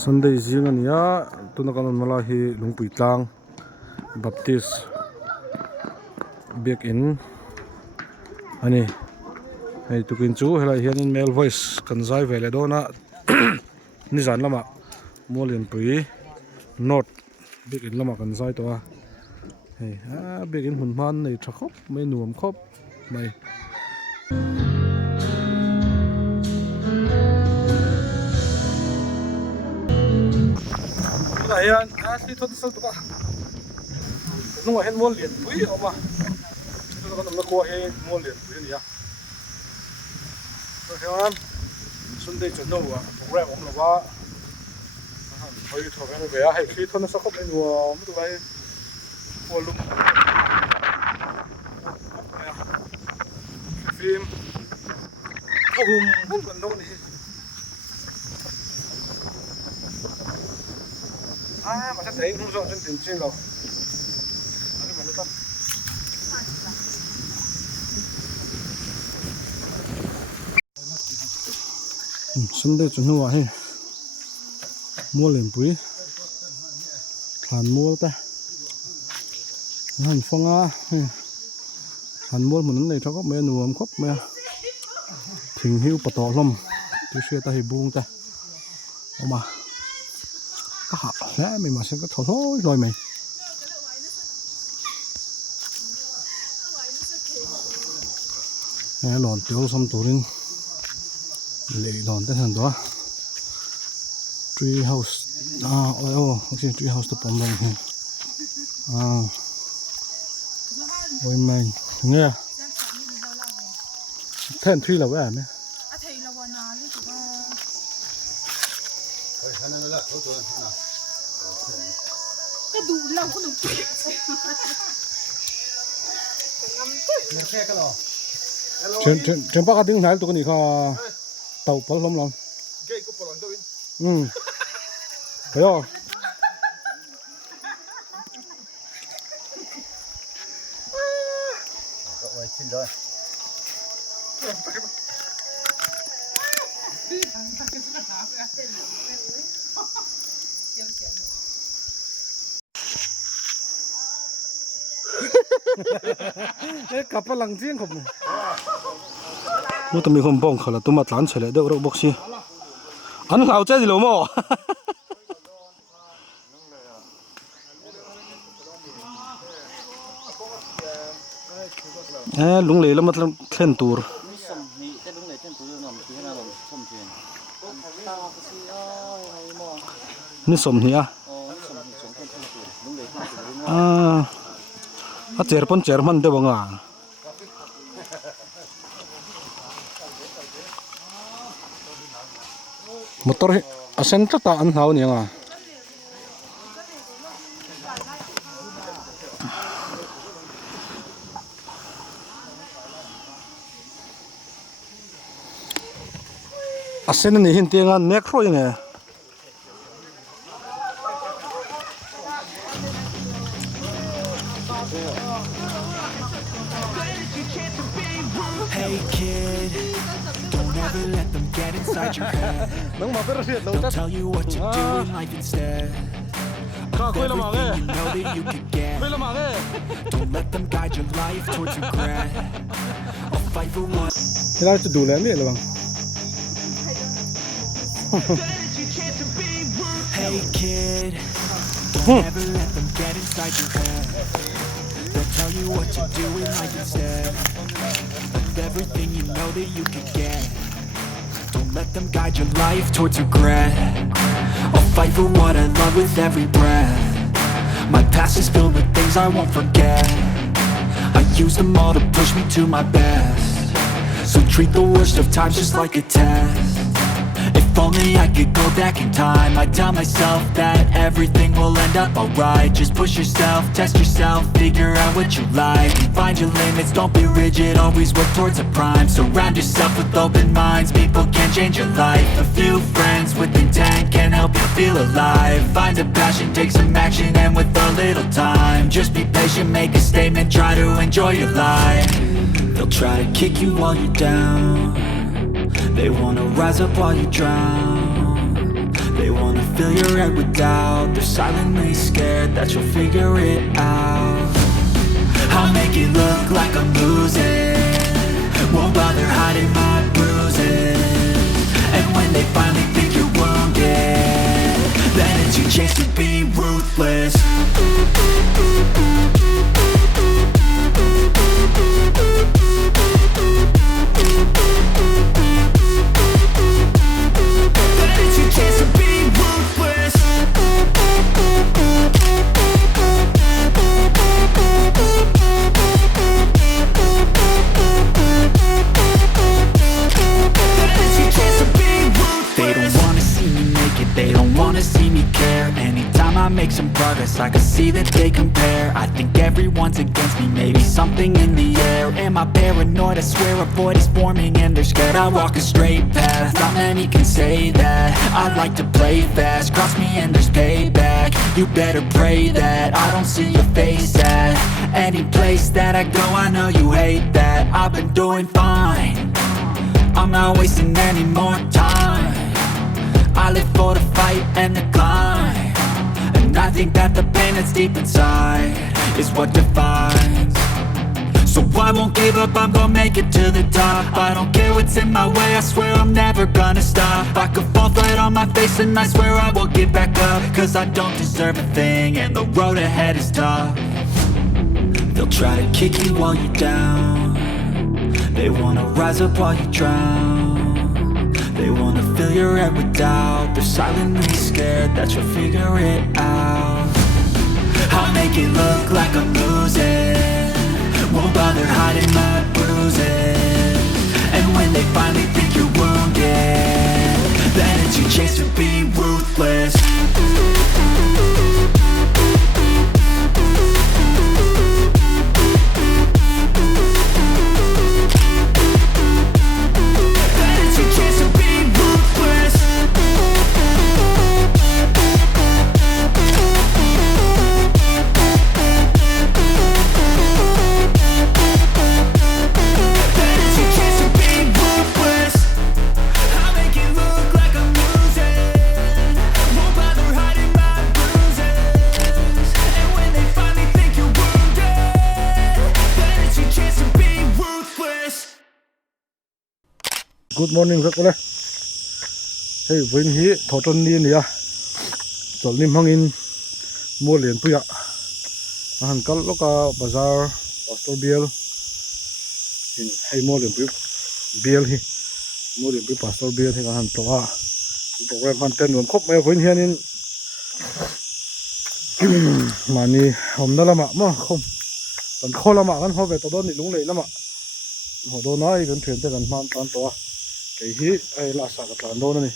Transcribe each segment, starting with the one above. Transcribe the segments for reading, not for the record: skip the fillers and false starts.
Sunday zinania tunakanon malahi lungpui tlang Baptist back in ani hei tukin chu helai hianin male voice kan zai vele dona ni zan lama Muallianpui north back in lama kan zai to a hei back in hun man nei tha khop mai nuam khop mai ayan si thot sal to ka nung hen Muallianpui oma to ka nam ko he Muallianpui ni ya so hewan Sunday chu no wa program om lo wa hoi tho ve ve a he khi thon sa khop en wa mu to vai volum film hum kan no ni mà sẽ thấy không rõ trên tiền trên rồi đấy mà nó tắt Sunday chuẩn hoa hay Muallianpui hàn mua ta hàn phong á hàn mua mình này cho có mấy nuông khóc mấy thình hiu bật tỏ lắm tôi sẽ ta hay buông ta mà có họ thế mình mà sẽ có thổi thôi rồi mày nghe lòn tiêu xong tủ lên lệ lòn tới thằng đó tree house ok tree house tập bấm bông ôi mày nghe thêm tree là cái gì cái đủ lâu có đủ trên bắc tiếng Thái tụi con đi kho tàu bắn lông lông thấy không cái cặp lăng riêng không nó tụi mình không bong khờ là tụi mặt lán trở lại đâu đâu bốc xí anh lao chết gì luôn mà lúng lệ lắm mất lên tour nó sầm nhỉ chair man de banga motor asen ta an hau ni nga asen ni hin te nga nek ro nge Hey kid, don't ever let them get inside your head. They'll tell you what to do in life instead of everything you know that you could get. Don't let them guide your life towards regret. I'll fight for what. Cái này đủ lắm vậy là Hey kid, don't ever let them get inside your head. They'll tell you what to do in life instead of everything you know that you could get. Don't let them guide your life towards regret. I'll fight for what I love with every breath. My past is filled with things I won't forget. I use them all to push me to my best. So treat the worst of times just like a test. If only I could go back in time, I'd tell myself that everything will end up alright. Just push yourself, test yourself, figure out what you like, and find your limits, don't be rigid, always work towards a prime. Surround yourself with open minds, people can change your life. A few friends with intent can help you feel alive. Find a passion, take some action, and with a little time, just be patient, make a statement, try to enjoy your life. They'll try to kick you while you're down, they wanna rise up while you drown. They wanna fill your head with doubt. They're silently scared that you'll figure it out. I'll make it look like I'm losing, won't bother hiding my bruises. And when they finally think you're wounded, then it's your chance to be ruthless. Make some progress, I can see that they compare. I think everyone's against me, maybe something in the air. Am I paranoid? I swear a void is forming and they're scared. I walk a straight path, not many can say that. I like to play fast, cross me and there's payback. You better pray that I don't see your face at any place that I go. I know you hate that. I've been doing fine, I'm not wasting any more time. I live for the fight and the climb, and I think that the pain that's deep inside is what defines. So I won't give up, I'm gonna make it to the top. I don't care what's in my way, I swear I'm never gonna stop. I could fall flat on my face and I swear I will get back up, cause I don't deserve a thing and the road ahead is tough. They'll try to kick you while you're down, they wanna rise up while you drown. They wanna fill your head with doubt. They're silently scared that you'll figure it out. I'll make it look like I'm losing, won't bother hiding my bruises. And when they finally think you're wounded, then it's your chance to be ruthless. Good morning các bạn. Hey, when he thought on in ya. Chol nim hangin Muallianpui ya. Han kal loka bazar Pastor Biel. In hey Muallianpui Biel hi. Muallianpui Pastor Biel hi han toa. Program han ten nom khop mai when hian in mani homna lama ma khom. Tan kholama kan ho ve to don ni lung lei lama. Ho do nai kan thuen te kan man tan toa. Cái hi ai là sao cái plan đó này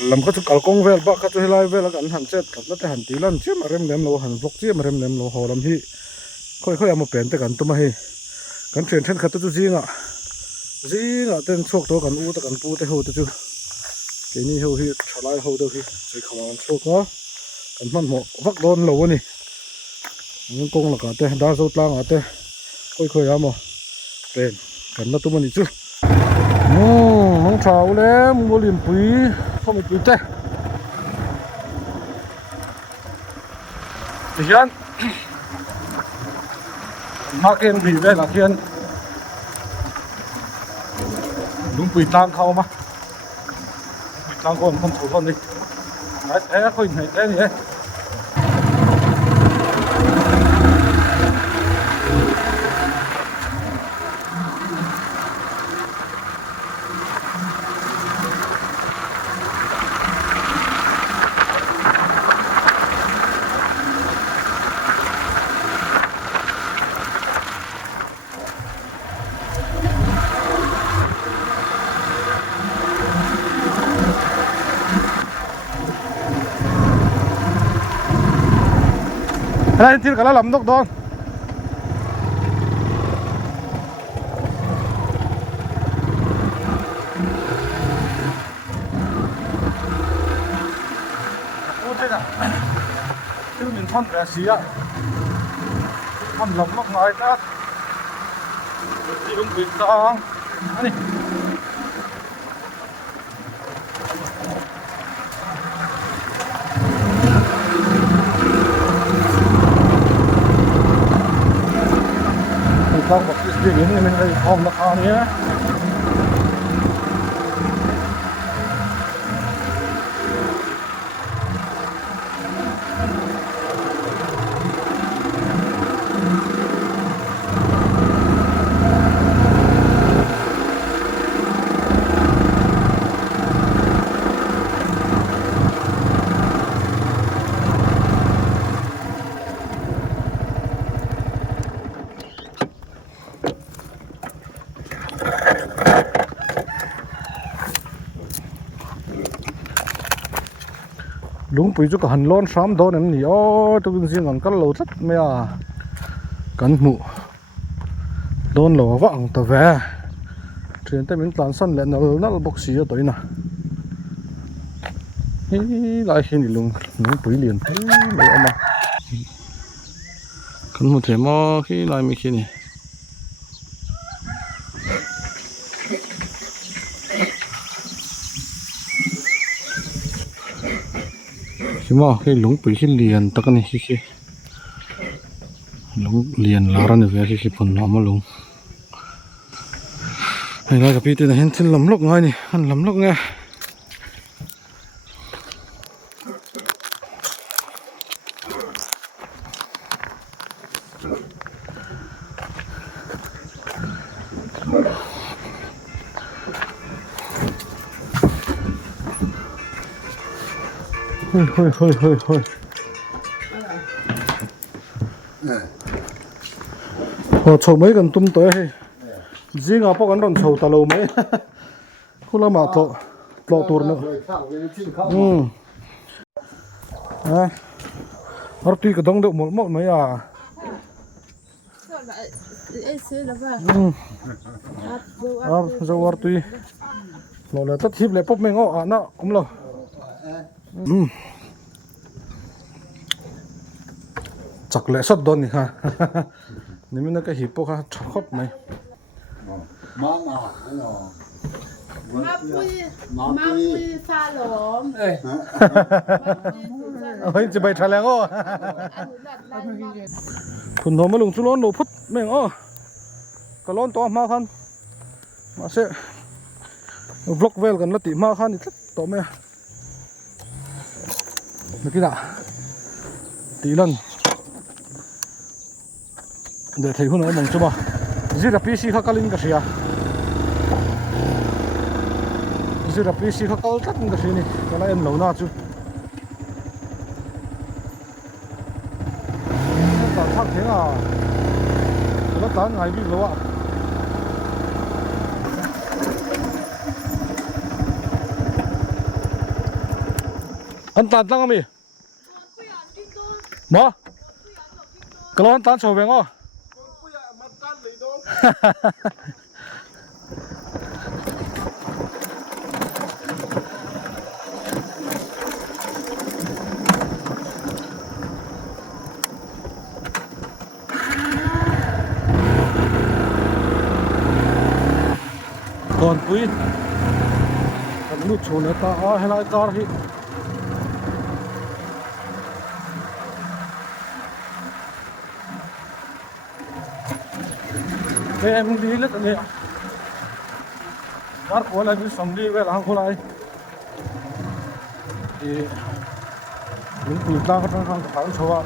làm cái chút công về bác cái chút lai về là cái hành chết cái nó hành tí lần chứ mà rem lem lâu hành vlog chứ mà rem lem lâu hồ làm hi khơi khơi mà bền tới cái tụi mà hi cái chuyện trên cái chút gì ngạ tên suộc đó cái u tới cái pu tới hồ tới chứ cái này hồ hi trả lại hồ đâu hi chỉ không ăn suộc nó cáiมันmột vắt đòn lâu này những công là cái tên đa số lang cái tên khơi khơi mà bền cái nó tụi mình chứ nó chào lên Muallianpui không bị chết thì hiện mắc cái bị về là hiện đúng bị tăng không mà bị tăng còn không thủ con đi đấy thế khơi này thế gì đấy đây thì cả là làm đốc đòn ô thế nào chứ mình thon vẻ xí ạ thon lắm mắc nói ta đi đúng việc sao anh ini mình không được ăn nhé. Lung pui chu ka han lon sam don an ni o tu bin sing ang kal lo that me a kan mu don lo wa ang ta ve train te min tlan san le nal box si a toina hi lai hin lung pui lian mai ama kan mu the mo hi lai mi khi ni mà cái lúng bị cái liền tắc này cái lúng liền lá ra này về cái phần nó mà lúng này là cái pi tên là hiện trên lắm lốc ngay này ăn lắm lốc nghe hơi họ chầu mấy gần tum tới hay gì ngà bóc ăn đòn chầu tà lâu mấy không là mà lọ tuột nữa à tuy cái đống được một mấy à dâu ar tuy lọ là tất hiệp lại bóc mình ngọ nó cũng lo chắc lẽ sót đòn ha nếu mình cái hiệp ha chọc khóc mày Mapui pha lốm. ơi chỉ bay thà lẽ ngô phun hồ mà lùng chú lon đồ phút mình cái lon to mà khăn mà sẽ vlog vel gần là tí mà khăn thì rất to mẹ cái đã tí lần để thấy hun ở mong cho mà gì là PC khác kalin cái gì à gì là PC khác kal tất cái gì này cái này em lâu na chứ tao thắc thế à nó tán ngày bị lâu à anh tán tăng không mà cái lon tán sầu về ngô còn quý còn nút chỗ này ta hay lại car hi em đi lết này car có lại bị sầm đi về hàng khô lại thì mình tụi ta có thằng thằng số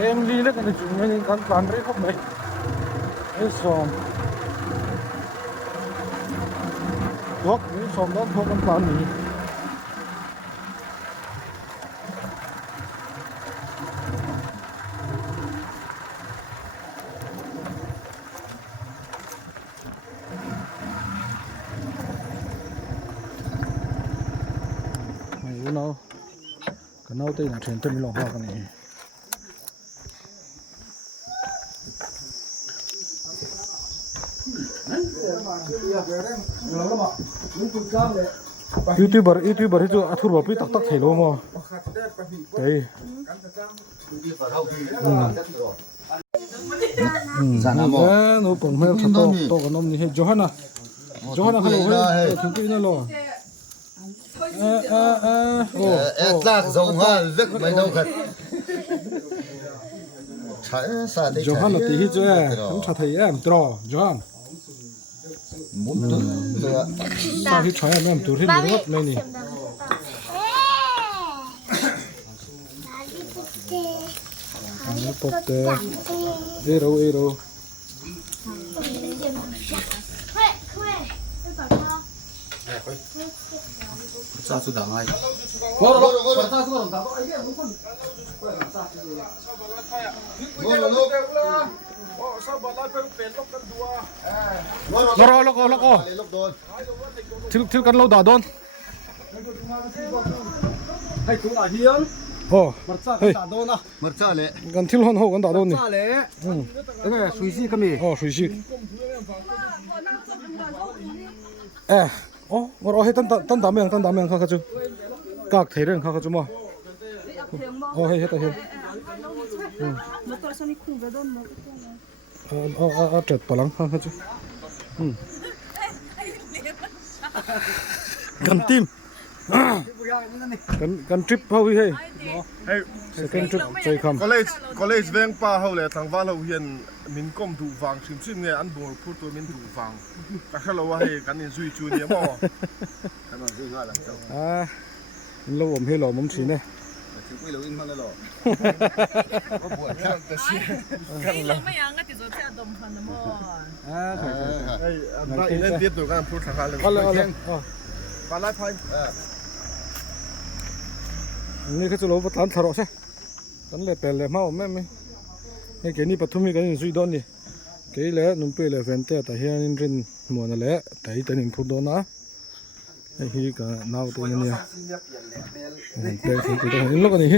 em đi lết này chúng mình cần plan đấy không mấy cái sòm thuốc cái sòm đó thuốc cần plan gì nó cái nâu tây là chuyển tới mình lòng hoa cái này YouTuber itu atur bapi tak tak hello mo đấy nó còn mấy thằng to cái nôm này Johanna hello hey chúng tôi nó lo lạc giống hoa rất mấy đâu thật Johan ti hi che am tha thei em tro Johan sa hi chaya em tur hi lot mai ni potte ero sa su da ngai loko til kan lo da don hai tu da hian oh marcha da do na marcha le kan til hon ho kan da don ni le ene sui si kami oh shui shi oh ngor he tan da men kha chu kak thei ren kha chu mo oh he ta he trật palang kha chu gần tim gần trip hậu hi second trip chơi không college veng pa ho le thang wal ho hian min kom du wang sim nge an bor phu to min du wang ka khalo wa he kan in zui chu ni mo kan zui nga la à lâu ôm he lo mong chi ne quy lâu in mà lo Hey, lo mấy anh cái chỗ xe đồng phần mà. ai ba in tiết to kan phu thang ha le ba lai phaiนี่ก็จะรู้ว่าตันทารอใช่ตันเล่เปล่ามาไม่ไอ้แกนี่ปัทุมีกันสุดดอนนี่แกเล่นุ่มเปล่าแฟนเตะแต่เฮียนินรินมัวนั่นแหละแต่อีแต่หนึ่งพูดโดนนะไอ้ฮีก็น่าตัวนี้เนี่ยเปล่าสิ่งตัวนี้นี่ลูกนี่